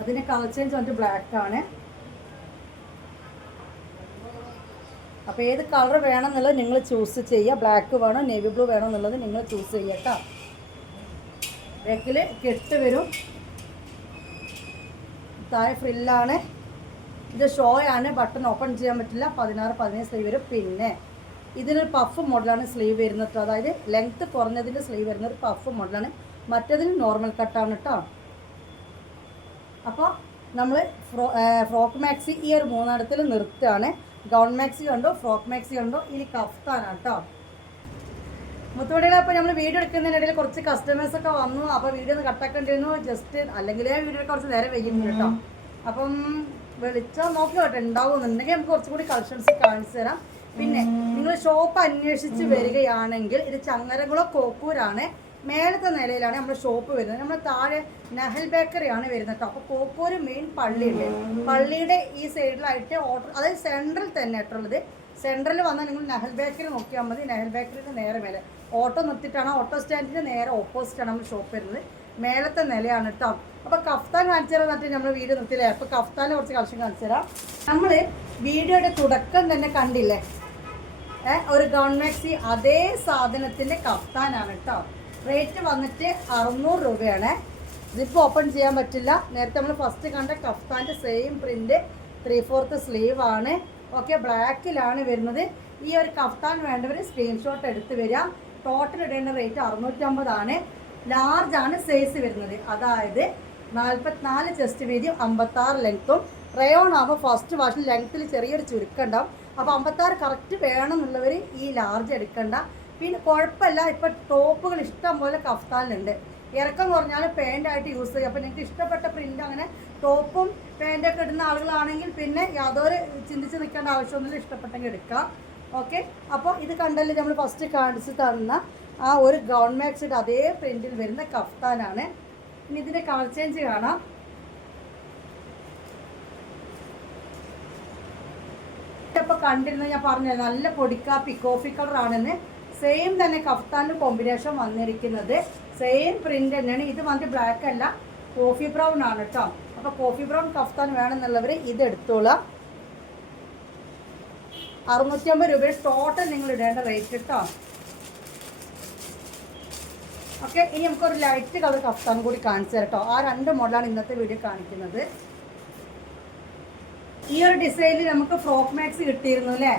അതിൻ്റെ കളർ ചേഞ്ച് വന്നിട്ട് ബ്ലാക്ക് ആണ്. അപ്പോൾ ഏത് കളർ വേണം എന്നുള്ളത് നിങ്ങൾ ചൂസ് ചെയ്യുക. ബ്ലാക്ക് വേണോ നേവി ബ്ലൂ വേണോ എന്നുള്ളത് നിങ്ങൾ ചൂസ് ചെയ്യുക കേട്ടോ. ബാക്കിൽ കെട്ട് വരും, താഴെ ഫ്രില്ലാണ്. ഇത് ഷോ ആണ്, ബട്ടൺ ഓപ്പൺ ചെയ്യാൻ പറ്റില്ല. 16-17 സ്ലീവ് വരും. പിന്നെ ഇതിനൊരു പഫ് മോഡലാണ് സ്ലീവ് വരുന്നത്. അതായത് ലെങ്ത്ത് കുറഞ്ഞതിൻ്റെ സ്ലീവ് വരുന്ന ഒരു പഫ് മോഡലാണ്. മറ്റേതിന് നോർമൽ കട്ടാണ് കേട്ടോ. അപ്പോൾ നമ്മൾ ഫ്രോക്ക് മാക്സി ഈ ഒരു 3 നിർത്തുകയാണ്. ഗൗൺ മാക്സി കണ്ടോ, ഫ്രോക്ക് മാക്സി കണ്ടോ, ഇനി കഫ്താനാണ് കേട്ടോ. മുത്തുപടികളെ അപ്പോൾ നമ്മൾ വീഡിയോ എടുക്കുന്നതിനിടയിൽ കുറച്ച് കസ്റ്റമേഴ്സൊക്കെ വന്നു. അപ്പോൾ വീഡിയോ ഒന്ന് കട്ടാക്കേണ്ടിയിരുന്നു. ജസ്റ്റ് അല്ലെങ്കിൽ വീഡിയോ കുറച്ച് നേരം വൈകുന്നു കേട്ടോ. അപ്പം വിളിച്ചാൽ നോക്കി കേട്ടോ, ഉണ്ടാവുന്നുണ്ടെങ്കിൽ നമുക്ക് കുറച്ചുകൂടി കളക്ഷൻസ് കാണിച്ചു തരാം. പിന്നെ നിങ്ങൾ ഷോപ്പ് അന്വേഷിച്ച് വരികയാണെങ്കിൽ ഇത് ചങ്ങരകുളം കോക്കൂരാണ്. മേലത്തെ നിലയിലാണ് നമ്മുടെ ഷോപ്പ് വരുന്നത്. നമ്മൾ താഴെ നഹൽ ബേക്കറിയാണ് വരുന്നത് കേട്ടോ. അപ്പോൾ കോക്കൂര് മെയിൻ പള്ളിയുണ്ട്. പള്ളിയുടെ ഈ സൈഡിലായിട്ട് ഓട്ടോ, അതായത് സെൻട്രൽ തന്നെ ആയിട്ടുള്ളത്. സെൻട്രൽ വന്നാൽ നിങ്ങൾ നഹൽ ബേക്കറി നോക്കിയാൽ മതി. നഹൽ ബേക്കറിൻ്റെ നേരെ മേലെ ഓട്ടോ നിർത്തിയിട്ടാണ്, ഓട്ടോ സ്റ്റാൻഡിൻ്റെ നേരെ ഓപ്പോസിറ്റാണ് നമ്മൾ ഷോപ്പ് വരുന്നത്. മേലത്തെ നിലയാണ് കേട്ടോ. അപ്പോൾ കഫ്താൻ കാണിച്ചു തരാൻ എന്നിട്ട് നമ്മൾ വീഡിയോ നിർത്തിയില്ലേ. അപ്പോൾ കഫ്താൻ്റെ കുറച്ച് കളക്ഷൻ കാണിച്ചു തരാം. നമ്മൾ വീഡിയോയുടെ തുടക്കം തന്നെ കണ്ടില്ലേ, ഒരു ഗൗൺ മാക്സി അതേ സാധനത്തിൻ്റെ കഫ്താനാണ് കേട്ടോ. റേറ്റ് വന്നിട്ട് 600 രൂപയാണ്. ഇതിപ്പോൾ ഓപ്പൺ ചെയ്യാൻ പറ്റില്ല. നേരത്തെ നമ്മൾ ഫസ്റ്റ് കണ്ട കഫ്താൻ്റെ സെയിം പ്രിൻ്റ് 3/4 സ്ലീവ് ആണ്. ഓക്കെ, ബ്ലാക്കിലാണ് വരുന്നത്. ഈ ഒരു കഫ്താൻ വേണ്ടവർ സ്ക്രീൻഷോട്ട് എടുത്ത് വരിക. ടോട്ടൽ ഇടേണ്ട റേറ്റ് 650 ആണ്. ലാർജ് ആണ് സൈസ് വരുന്നത്. അതായത് 44 ചെസ്റ്റ് വീതിയും 56 ലെങ്ത്തും. റയോൺ ആകുമ്പോൾ ഫസ്റ്റ് വാഷിൽ ലെങ്ത്തിൽ ചെറിയൊരു ചുരുക്കം ഉണ്ടാവും. അപ്പോൾ 56 കറക്റ്റ് വേണമെന്നുള്ളവർ ഈ ലാർജ് എടുക്കണ്ട. പിന്നെ കുഴപ്പമില്ല, ഇപ്പോൾ ടോപ്പുകൾ ഇഷ്ടം പോലെ കഫ്താനിലുണ്ട്. ഇറക്കം കുറഞ്ഞാലും പാൻറ്റായിട്ട് യൂസ് ചെയ്യും. അപ്പോൾ നിങ്ങൾക്ക് ഇഷ്ടപ്പെട്ട പ്രിൻ്റ് അങ്ങനെ ടോപ്പും പാൻറ്റൊക്കെ ഇടുന്ന ആളുകളാണെങ്കിൽ പിന്നെ യാതൊരു ചിന്തിച്ച് നിൽക്കേണ്ട ആവശ്യമൊന്നുമില്ല, ഇഷ്ടപ്പെട്ടെങ്കിൽ എടുക്കാം. ഓക്കെ, അപ്പോൾ ഇത് കണ്ടല്ലേ നമ്മൾ ഫസ്റ്റ് കാണിച്ച് തന്ന ആ ഒരു ഗൗൺ മാക്സിയുടെ അതേ പ്രിൻറ്റിൽ വരുന്ന കഫ്താനാണ്. ഇനി ഇതിൻ്റെ കളർ ചേഞ്ച് കാണാം. ഇപ്പോൾ കണ്ടിരുന്നത് ഞാൻ പറഞ്ഞത് നല്ല പൊടിക്കാപ്പി കോഫി കളറാണെന്ന്. സെയിം തന്നെ കഫ്താൻ്റെ കോമ്പിനേഷൻ വന്നിരിക്കുന്നത്. സെയിം പ്രിൻ്റ് തന്നെയാണ്. ഇത് വന്നിട്ട് ബ്ലാക്ക് അല്ല, കോഫി ബ്രൗൺ ആണ് കേട്ടോ. അപ്പോൾ കോഫി ബ്രൗൺ കഫ്താൻ വേണമെന്നുള്ളവർ ഇത് എടുത്തോളാം. 650 രൂപ ടോട്ടൽ നിങ്ങൾ ഇടേണ്ട റേറ്റ് കേട്ടോ. ഓക്കെ, ഇനി നമുക്കൊരു ലൈറ്റ് കളർ കഫ്താൻ കൂടി കാണിച്ചു തരാം കേട്ടോ. ആ 2 മോഡലാണ് ഇന്നത്തെ വീഡിയോ കാണിക്കുന്നത്. ഈ ഒരു ഡിസൈനിൽ നമുക്ക് ഫ്രോക്ക് മാക്സി കിട്ടിയിരുന്നു അല്ലേ.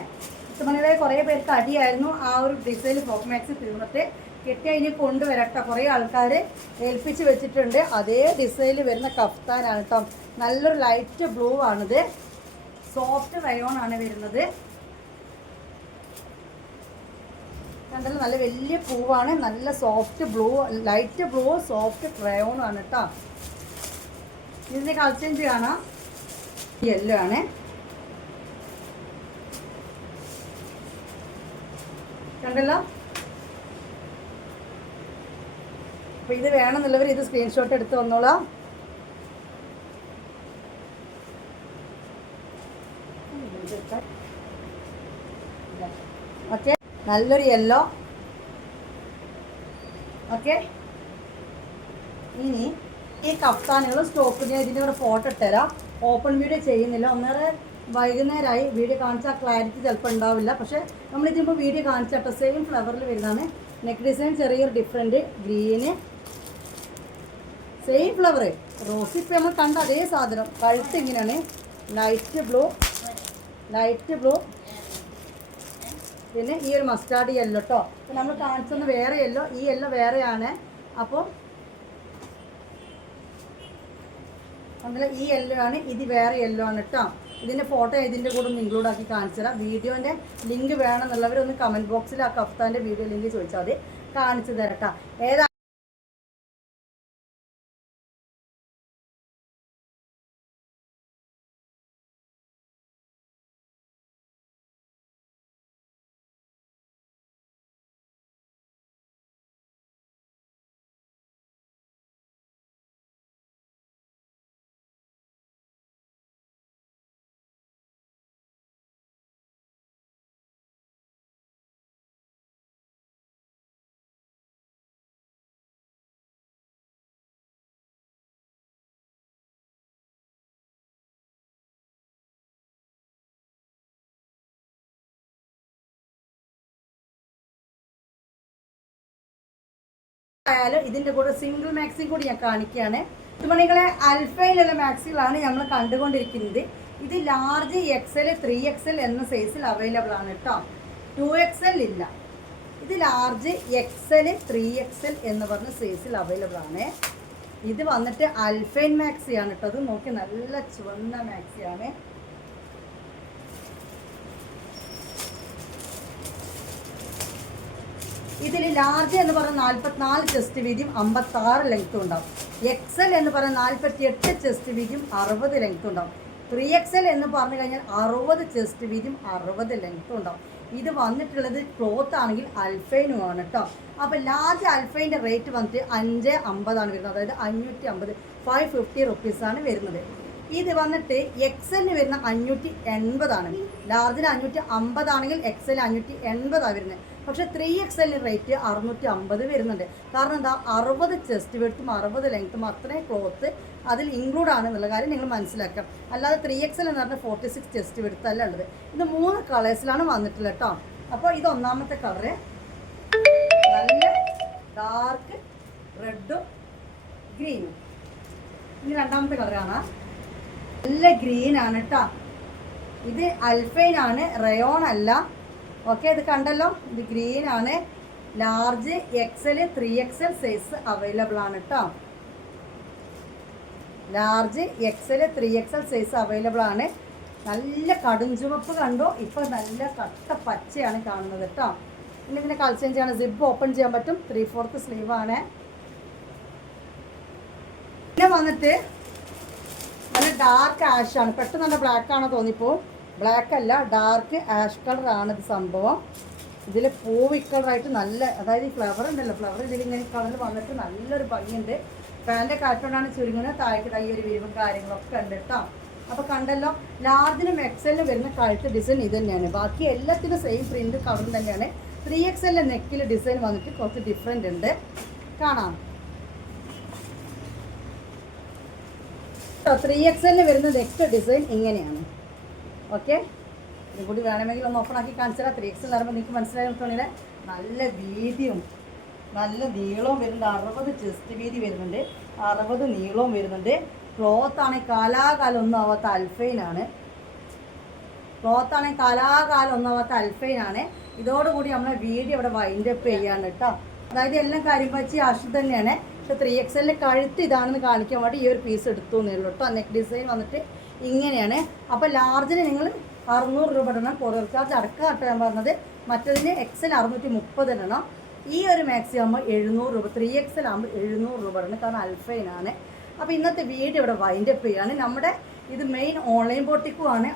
ഇഷ്ടമണികളെ കുറേ പേർക്ക് അടിയായിരുന്നു ആ ഒരു ഡിസൈനിൽ ഫ്രോക്ക് മാക്സി തീർന്നിട്ട്. കിട്ടിയ ഇനി കൊണ്ടുവരട്ടോ. കുറേ ആൾക്കാർ ഏൽപ്പിച്ച് വെച്ചിട്ടുണ്ട്. അതേ ഡിസൈനിൽ വരുന്ന കഫ്താനാണ് കേട്ടോ. നല്ലൊരു ലൈറ്റ് ബ്ലൂ ആണിത്. സോഫ്റ്റ് റയോൺ ആണ് വരുന്നത്. കണ്ടല്ലോ, നല്ല വലിയ പൂവാണ്. നല്ല soft blue, light blue soft rayon ആണ് കേട്ടോ. ഇതിൻ്റെ കളർ ചേഞ്ച് കാണാം. യെല്ലോ ആണ്. കണ്ടല്ലോ. അപ്പോൾ ഇത് വേണമെന്നുള്ളവർ ഇത് സ്ക്രീൻഷോട്ട് എടുത്ത് വന്നോളാം. ഓക്കെ, നല്ലൊരു യെല്ലോ. ഓക്കെ, ഇനി ഈ കഫ്താനുകൾ സ്റ്റോക്ക് ഞാൻ ഇതിൻ്റെ ഒരു ഫോട്ടോ ഇട്ടുതരാം. ഓപ്പൺ വീഡിയോ ചെയ്യുന്നില്ല, ഒന്നേറെ വൈകുന്നേരമായി. വീഡിയോ കാണിച്ചാൽ ക്ലാരിറ്റി ചിലപ്പോൾ ഉണ്ടാവില്ല. പക്ഷേ നമ്മളിതിപ്പോൾ വീഡിയോ കാണിച്ചാട്ടോ. സെയിം ഫ്ലവറിൽ വരുന്നതാണ്. നെക്ക് ഡിസൈൻ ചെറിയൊരു different, green same flower. Rose ഇപ്പോൾ നമ്മൾ കണ്ട അതേ സാധനം. കഴുത്ത് ഇങ്ങനെയാണ്, ലൈറ്റ് ബ്ലൂ പിന്നെ ഈ ഒരു മസ്റ്റാർഡ് യെല്ലോ കേട്ടോ. അപ്പോൾ നമ്മൾ കാണിച്ചെന്ന് വേറെ യെല്ലോ, ഈ യെല്ലോ വേറെയാണ്. അപ്പോൾ അങ്ങനെ ഈ യെല്ലോ ആണ്, ഇത് വേറെ യെല്ലോ ആണ് കേട്ടോ. ഇതിൻ്റെ ഫോട്ടോ ഇതിൻ്റെ കൂടെ ഒന്ന് ഇൻക്ലൂഡ് ആക്കി കാണിച്ചു തരാം. വീഡിയോൻ്റെ ലിങ്ക് വേണമെന്നുള്ളവരൊന്ന് കമൻറ്റ് ബോക്സിൽ ആ കഫ്താൻ്റെ വീഡിയോ ലിങ്ക് ചോദിച്ചാൽ മതി, കാണിച്ചു തരാം കേട്ടോ. ഏതാ ആയാലും ഇതിൻ്റെ കൂടെ സിംഗിൾ മാക്സി കൂടി ഞാൻ കാണിക്കുകയാണ്. മണികളെ അൽഫയിലുള്ള മാക്സികളാണ് നമ്മൾ കണ്ടുകൊണ്ടിരിക്കുന്നത്. ഇത് ലാർജ് XL 3XL എന്ന സൈസിൽ അവൈലബിൾ ആണ് കേട്ടോ. 2XL ഇല്ല. ഇത് ലാർജ് XL 3XL എന്ന് പറഞ്ഞ സൈസിൽ അവൈലബിൾ ആണ്. ഇത് വന്നിട്ട് അൽഫൈൻ മാക്സിയാണ് കേട്ടോ. അത് നോക്കി നല്ല ചുവന്ന മാക്സിയാണ്. ഇതിൽ ലാർജ് എന്ന് പറഞ്ഞാൽ 44 ചെസ്റ്റ് വീതിയും 56 ലെങ്ത്തും ഉണ്ടാവും. XL എന്ന് പറഞ്ഞാൽ 48 ചെസ്റ്റ് വീതിയും 60 ലെങ്ത്തും ഉണ്ടാവും. 3XL എന്ന് പറഞ്ഞു കഴിഞ്ഞാൽ 60 ചെസ്റ്റ് വീതിയും 60 ലെങ്ത്തും ഉണ്ടാവും. ഇത് വന്നിട്ടുള്ളത് ക്ലോത്ത് ആണെങ്കിൽ അൽഫൈനുമാണ് കേട്ടോ. അപ്പോൾ ലാർജ് അൽഫൈൻ്റെ റേറ്റ് വന്നിട്ട് 550 വരുന്നത്, അതായത് 550 550 റുപ്പീസാണ് വരുന്നത്. ഇത് വന്നിട്ട് XL വരുന്ന 580 ലാർജിന് 550 ആണെങ്കിൽ XL 580 വരുന്നത്. പക്ഷേ 3XL റേറ്റ് 650 വരുന്നുണ്ട്. കാരണം എന്താ, 60 ചെസ്റ്റ് വെടുത്തും 60 ലെങ്ത്തും അത്രയും ക്ലോത്ത് അതിൽ ഇൻക്ലൂഡ് ആണെന്നുള്ള കാര്യം നിങ്ങൾ മനസ്സിലാക്കാം. അല്ലാതെ 3XL എന്ന് പറഞ്ഞാൽ 46 ചെസ്റ്റ് വെടുത്തല്ല ഉള്ളത്. ഇത് 3 കളേഴ്സിലാണ് വന്നിട്ടുള്ളത് കേട്ടോ. അപ്പോൾ ഇത് ഒന്നാമത്തെ കളറ് നല്ല ഡാർക്ക് റെഡും ഗ്രീനും. ഇനി രണ്ടാമത്തെ കളറാണ് നല്ല ഗ്രീനാണ് കേട്ടോ. ഇത് അൽഫൈനാണ്, റയോൺ അല്ല. ഓക്കെ, ഇത് കണ്ടല്ലോ, ഇത് ഗ്രീനാണ്. Large XL 3XL size available ആണ് കേട്ടോ. Large XL 3XL size available ആണ്. നല്ല കടും ചുവപ്പ് കണ്ടോ, ഇപ്പോൾ നല്ല കട്ട പച്ചയാണ് കാണുന്നത് കേട്ടോ. പിന്നെ ഇതിൻ്റെ കളർ ചേഞ്ച് ആണ്, സിബ് ഓപ്പൺ ചെയ്യാൻ പറ്റും. 3/4 സ്ലീവാണ്. പിന്നെ വന്നിട്ട് നല്ല ഡാർക്ക് ആഷാണ്. പെട്ടെന്ന് നല്ല ബ്ലാക്ക് ആണോ തോന്നിപ്പോൾ, ബ്ലാക്ക് അല്ല, ഡാർക്ക് ആഷ് കളറാണ് ഇത് സംഭവം. ഇതിൽ പൂവ് കളറായിട്ട് നല്ല, അതായത് ഈ ഫ്ലവർ ഉണ്ടല്ലോ, ഫ്ലവർ ഇതിലിങ്ങനെ കളറിൽ വന്നിട്ട് നല്ലൊരു ഭംഗിയുണ്ട്. ഫാൻ്റെ കാറ്റുകൊണ്ടാണ് ചുരുങ്ങുന്നത്. താഴേക്ക് ഈ ഒരു വിരിവും കാര്യങ്ങളൊക്കെ ഉണ്ട് കേട്ടോ. അപ്പോൾ കണ്ടല്ലോ, ലാർജിനും XL വരുന്ന കഴുത്ത് ഡിസൈൻ ഇത് തന്നെയാണ്. ബാക്കി എല്ലാത്തിനും സെയിം പ്രിൻറ്റ് കളറും തന്നെയാണ്. 3XL നെക്കിൽ ഡിസൈൻ വന്നിട്ട് കുറച്ച് ഡിഫറെൻ്റ് ഉണ്ട്, കാണാം. 3XL വരുന്ന നെക്ക് ഡിസൈൻ ഇങ്ങനെയാണ്. ഓക്കെ, ഇത് കൂടി വേണമെങ്കിൽ ഒന്ന് ഓപ്പൺ ആക്കി കാണിച്ചാൽ 3XL വരുമ്പോൾ നിങ്ങൾക്ക് മനസ്സിലായി. നല്ല വീതിയും നല്ല നീളവും വരുന്നുണ്ട്. 60 ചെസ്റ്റ് വീതി വരുന്നുണ്ട്, 60 നീളവും വരുന്നുണ്ട്. ക്ലോത്താണെങ്കിൽ കാലാകാലം ഒന്നും ആവാത്ത അൽഫൈനാണ്. ക്ലോത്താണെങ്കിൽ കാലാകാലം ഒന്നും ആവാത്ത അൽഫൈനാണ്. ഇതോടുകൂടി നമ്മളെ വീഡിയോ ഇവിടെ വൈൻഡ് അപ്പ് ചെയ്യാണ് കേട്ടോ. അതായത് എല്ലാം കരിമ്പച്ചി ആഷ് തന്നെയാണ്. പക്ഷെ 3XL കഴുത്ത് ഇതാണെന്ന് കാണിക്കാൻ വേണ്ടി ഈ ഒരു പീസ് എടുത്തു എന്നേ ഉള്ളൂ കേട്ടോ. നെക്ക് ഡിസൈൻ വന്നിട്ട് ഇങ്ങനെയാണ്. അപ്പോൾ ലാർജിന് നിങ്ങൾ 600 രൂപ ഇടണം, കൊറിയർ ചാർജ് അടക്കം കേട്ടോ ഞാൻ പറഞ്ഞത്. മറ്റതിന് XL 630 ഇടണം. ഈ ഒരു മാക്സി ആകുമ്പോൾ 700 രൂപ, 3XL ആകുമ്പോൾ 700 രൂപ ഇടണം, കാരണം അൽഫൈനാണ്. അപ്പോൾ ഇന്നത്തെ വീഡിയോ ഇവിടെ വൈൻഡ് അപ്പ് ചെയ്യാണ്. നമ്മുടെ ഇത് മെയിൻ ഓൺലൈൻ ബോട്ടിക്കുമാണ്.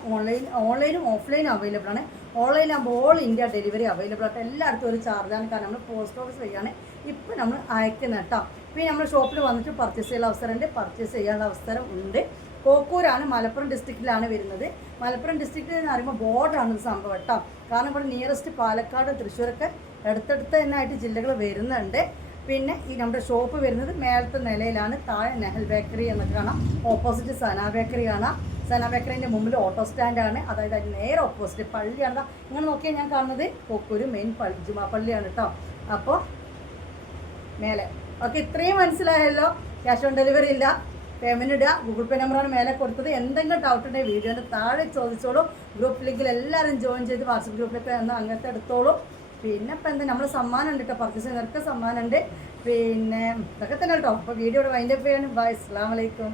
ഓൺലൈനും ഓഫ്ലൈനും അവൈലബിൾ ആണ്. ഓൺലൈനാകുമ്പോൾ ഓൾ ഇന്ത്യ ഡെലിവറി അവൈലബിൾ ആയിട്ട് എല്ലായിടത്തും ഒരു ചാർജാണ്. കാരണം നമ്മൾ പോസ്റ്റ് ഓഫീസ് വഴിയാണ് ഇപ്പോൾ നമ്മൾ അയക്കുന്നത് കേട്ടോ. പിന്നെ നമ്മൾ ഷോപ്പിൽ വന്നിട്ട് പർച്ചേസ് ചെയ്യാനുള്ള അവസരമുണ്ട്, പർച്ചേസ് ചെയ്യാനുള്ള അവസരം ഉണ്ട്. കോക്കൂരാണ്, മലപ്പുറം ഡിസ്ട്രിക്റ്റിലാണ് വരുന്നത്. മലപ്പുറം ഡിസ്ട്രിക്റ്റിൽ എന്ന് പറയുമ്പോൾ ബോർഡറാണ് ഇത് സംഭവം കേട്ടോ. കാരണം ഇവിടെ നിയറസ്റ്റ് പാലക്കാട്, തൃശ്ശൂരൊക്കെ അടുത്തടുത്ത് തന്നെ ആയിട്ട് ജില്ലകൾ വരുന്നുണ്ട്. പിന്നെ ഈ നമ്മുടെ ഷോപ്പ് വരുന്നത് മേലത്തെ നിലയിലാണ്. താഴെ നെഹൽ ബേക്കറി എന്നൊക്കെ കാണാം, ഓപ്പോസിറ്റ് സന ബേക്കറി കാണാം. സന ബേക്കറിൻ്റെ മുമ്പിൽ ഓട്ടോ സ്റ്റാൻഡാണ്, അതായത് അതിന് നേരെ ഓപ്പോസിറ്റ് പള്ളിയാണ്. ഇങ്ങനെ നോക്കിയാൽ ഞാൻ കാണുന്നത് കോക്കൂര് മെയിൻ ജുമാ പള്ളിയാണ് കേട്ടോ. അപ്പോൾ മേലെ ഓക്കെ, ഇത്രയും മനസ്സിലായല്ലോ. ക്യാഷ് ഓൺ ഡെലിവറി ഇല്ല, പേയ്മെൻറ്റ് ഇടുക. ഗൂഗിൾ പേ നമ്പറാണ് മേലെ കൊടുത്തത്. എന്തെങ്കിലും ഡൗട്ട് ഉണ്ടെങ്കിൽ വീഡിയോൻ്റെ താഴെ ചോദിച്ചോളൂ. ഗ്രൂപ്പ് ലിങ്കിൽ എല്ലാവരും ജോയിൻ ചെയ്ത് വാട്സപ്പ് ഗ്രൂപ്പിലേക്ക് ഒന്ന് അങ്ങനത്തെ എടുത്തോളൂ. പിന്നെ ഇപ്പം എന്താ നമ്മൾ സമ്മാനം ഉണ്ട് കേട്ടോ, പർച്ചേസ് ചെയ്യുന്നവർക്ക് സമ്മാനം ഉണ്ട്. പിന്നെ ഇതൊക്കെ തന്നെ കേട്ടോ. അപ്പോൾ വീഡിയോ ഇവിടെ വൈൻഡപ്പ് ചെയ്യാണ്. ബൈ, അസ്സലാമു അലൈക്കും.